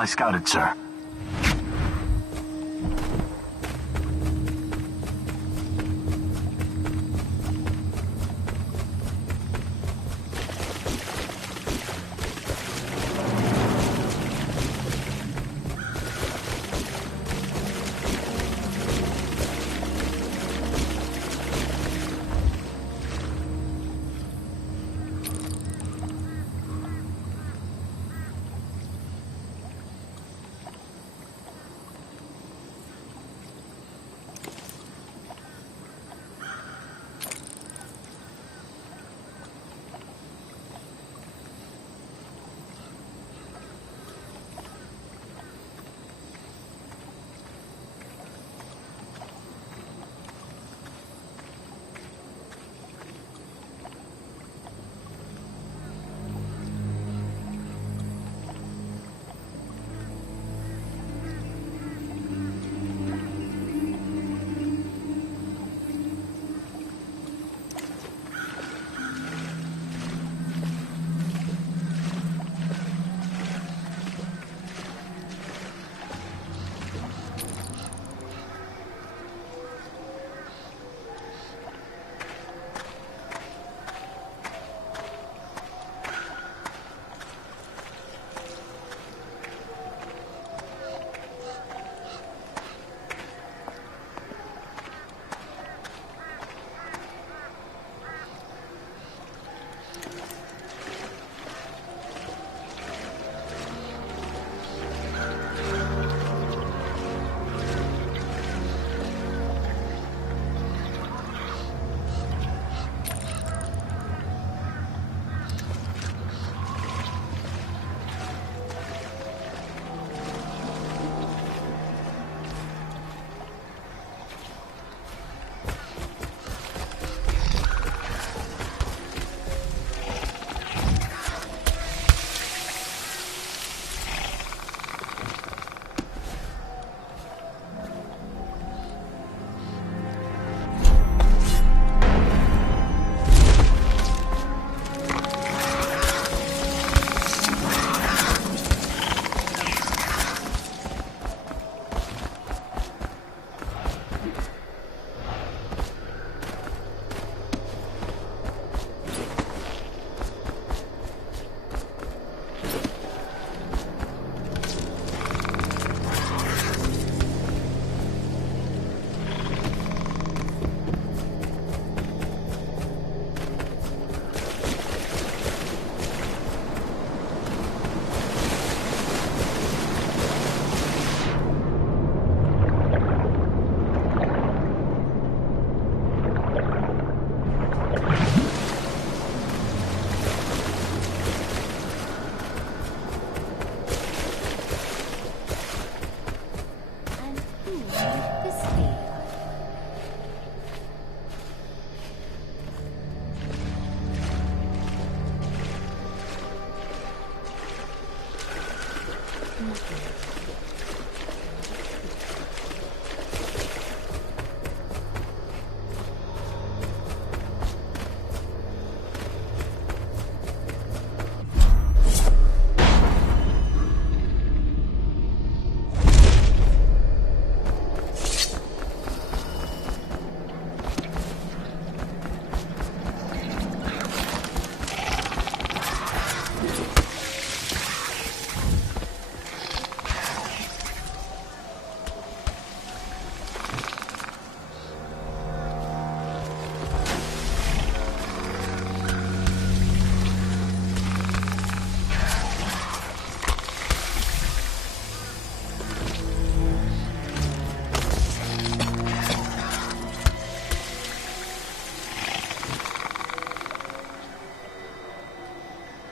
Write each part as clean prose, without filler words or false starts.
I scouted, sir.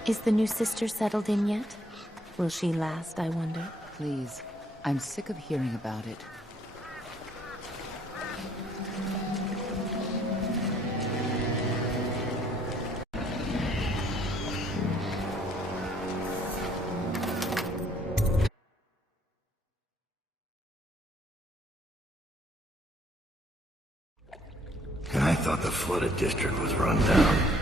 Is the new sister settled in yet? Will she last, I wonder? Please. I'm sick of hearing about it. And I thought the flooded district was run down.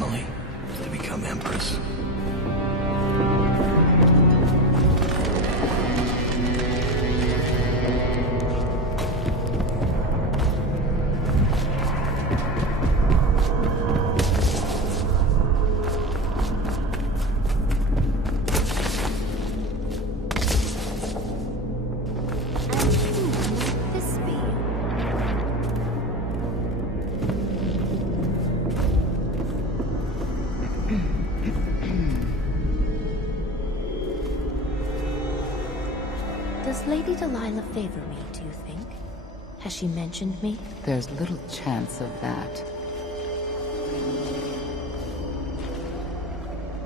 family to become Empress. Does Lady Delilah favor me, do you think? Has she mentioned me? There's little chance of that.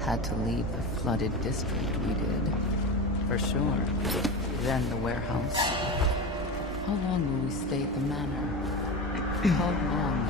Had to leave the flooded district, we did. For sure. Then the warehouse. How long will we stay at the manor? How long?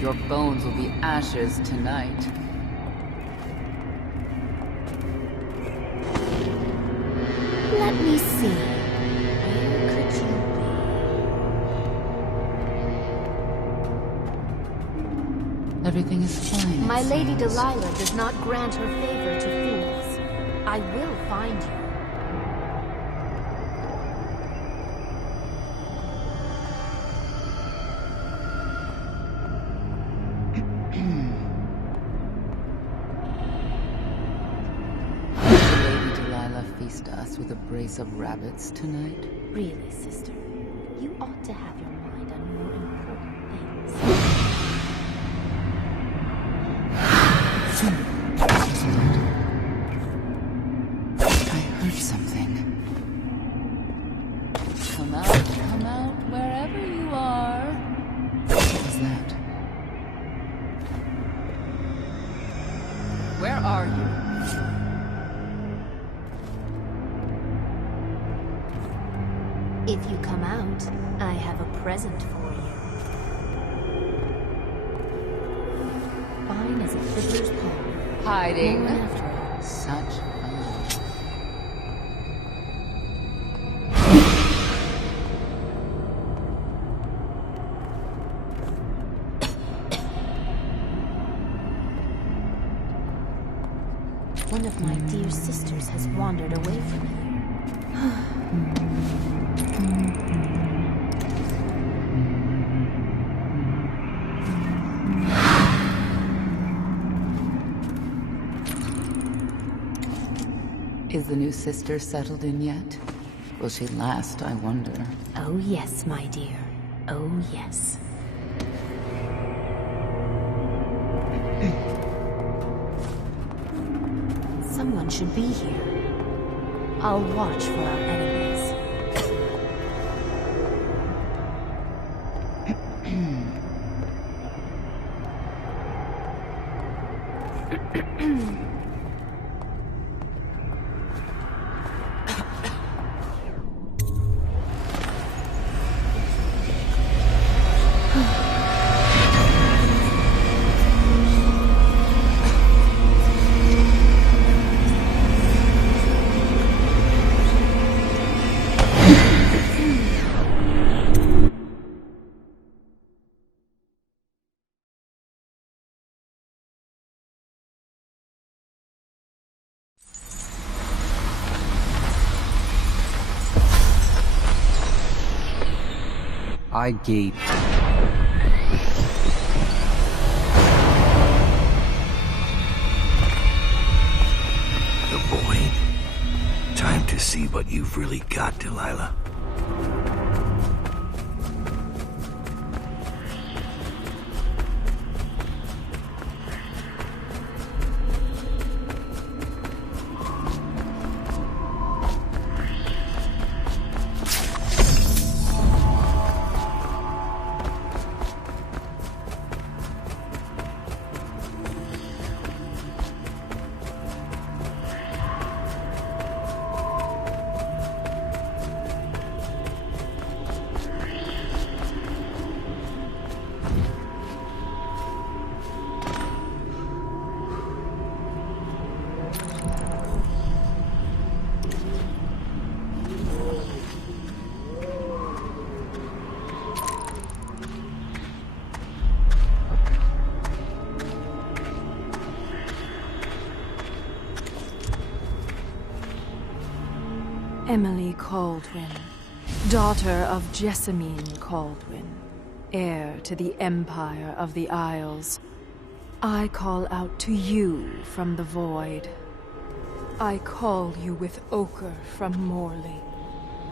Your bones will be ashes tonight. Let me see. Where could you be? Everything is fine. My Lady Delilah does not grant her favor to fools. I will find you. With a brace of rabbits tonight? Really, sister, you ought to have your mind on more important things. I heard something. Come out, wherever you are. What was that? Where are you? If you come out, I have a present for you. Fine as a fiddler's paw. Hiding. And after all, such fun. One of my dear sisters has wandered away from here. Is the new sister settled in yet? Will she last, I wonder? Oh yes, my dear. Oh yes. Someone should be here. I'll watch for our enemies. I gaped. The boy. Time to see what you've really got, Delilah. Emily Caldwin, daughter of Jessamine Caldwin, heir to the Empire of the Isles. I call out to you from the void. I call you with ochre from Morley,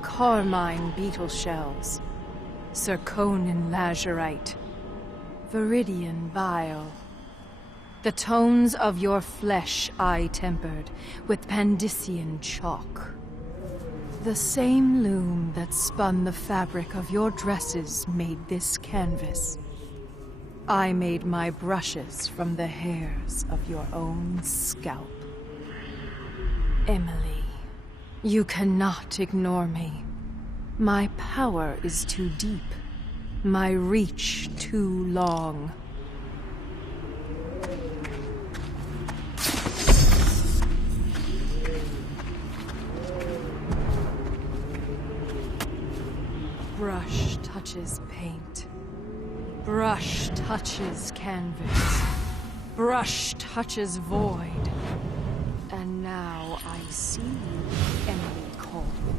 carmine beetle shells, zirconin lazurite, viridian bile. The tones of your flesh I tempered with Pandician chalk. The same loom that spun the fabric of your dresses made this canvas. I made my brushes from the hairs of your own scalp. Emily, you cannot ignore me. My power is too deep, my reach too long. Brush touches paint. Brush touches canvas. Brush touches void. And now I see you, Emily Caldwin.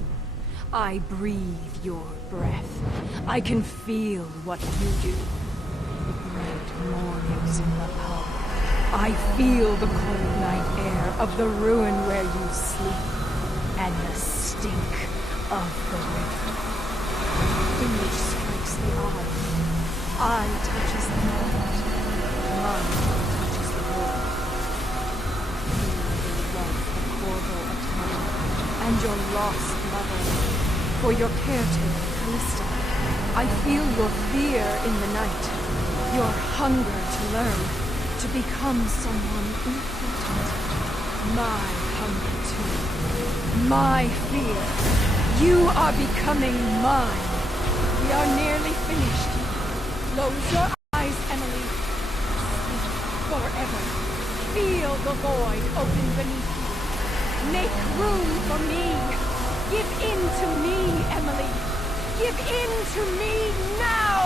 I breathe your breath. I can feel what you do. The bright mornings in the pub. I feel the cold night air of the ruin where you sleep. And the stink of the river. Image strikes the eye touches the mind. Mind touches the world. You love the Corvo Atama and your lost mother. For your caretaker, Callista, I feel your fear in the night. Your hunger to learn, to become someone important. My hunger too. My fear. You are becoming mine. We are nearly finished. Close your eyes, Emily. Sleep forever. Feel the void open beneath you. Make room for me. Give in to me, Emily. Give in to me now.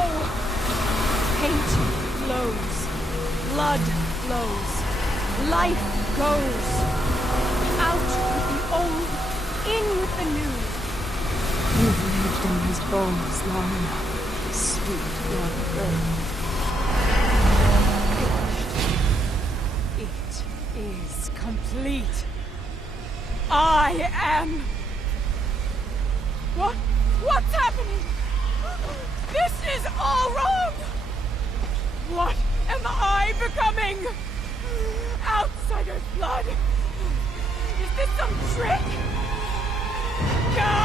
Paint flows. Blood flows. Life goes. Out with the old, in with the new. You've lived in his bones long enough, sweet young girl. Finished. It is complete. I am... What's happening? This is all wrong! What am I becoming? Outsider's blood? Is this some trick? No!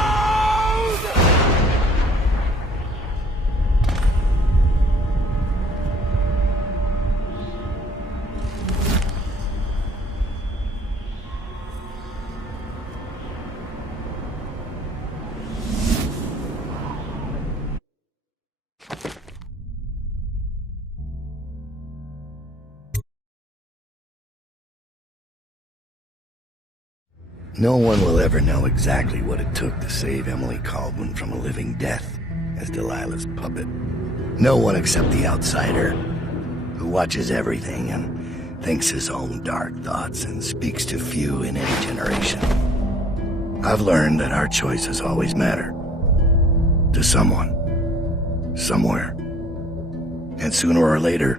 No one will ever know exactly what it took to save Emily Caldwin from a living death as Delilah's puppet. No one except the outsider, who watches everything and thinks his own dark thoughts and speaks to few in any generation. I've learned that our choices always matter. To someone. Somewhere. And sooner or later,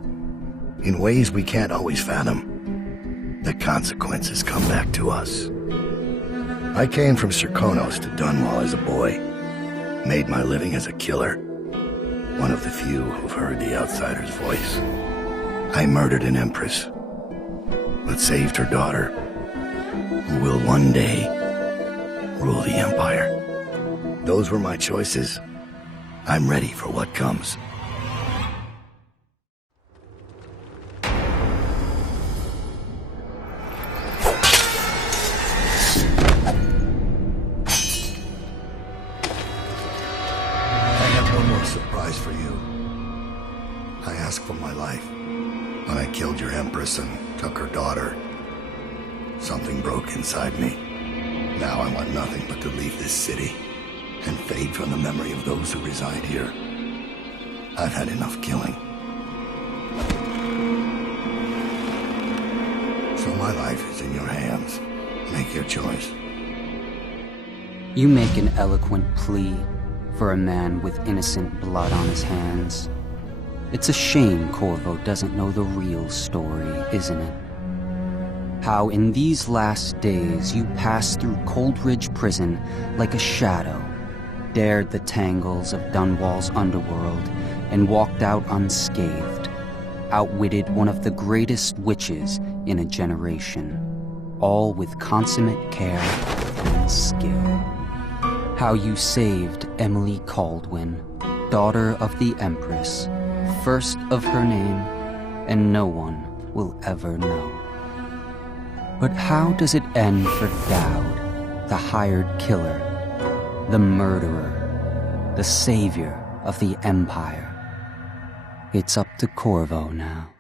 in ways we can't always fathom, the consequences come back to us. I came from Serkonos to Dunwall as a boy, made my living as a killer, one of the few who've heard the outsider's voice. I murdered an empress, but saved her daughter, who will one day rule the empire. Those were my choices. I'm ready for what comes. Surprise for you. I asked for my life. When I killed your empress and took her daughter, something broke inside me. Now I want nothing but to leave this city and fade from the memory of those who reside here. I've had enough killing. So my life is in your hands. Make your choice. You make an eloquent plea for a man with innocent blood on his hands. It's a shame Corvo doesn't know the real story, isn't it? How in these last days you passed through Coldridge Prison like a shadow, dared the tangles of Dunwall's underworld, and walked out unscathed, outwitted one of the greatest witches in a generation, all with consummate care and skill. How you saved Emily Caldwin, daughter of the Empress, first of her name, and no one will ever know. But how does it end for Dowd, the hired killer, the murderer, the savior of the Empire? It's up to Corvo now.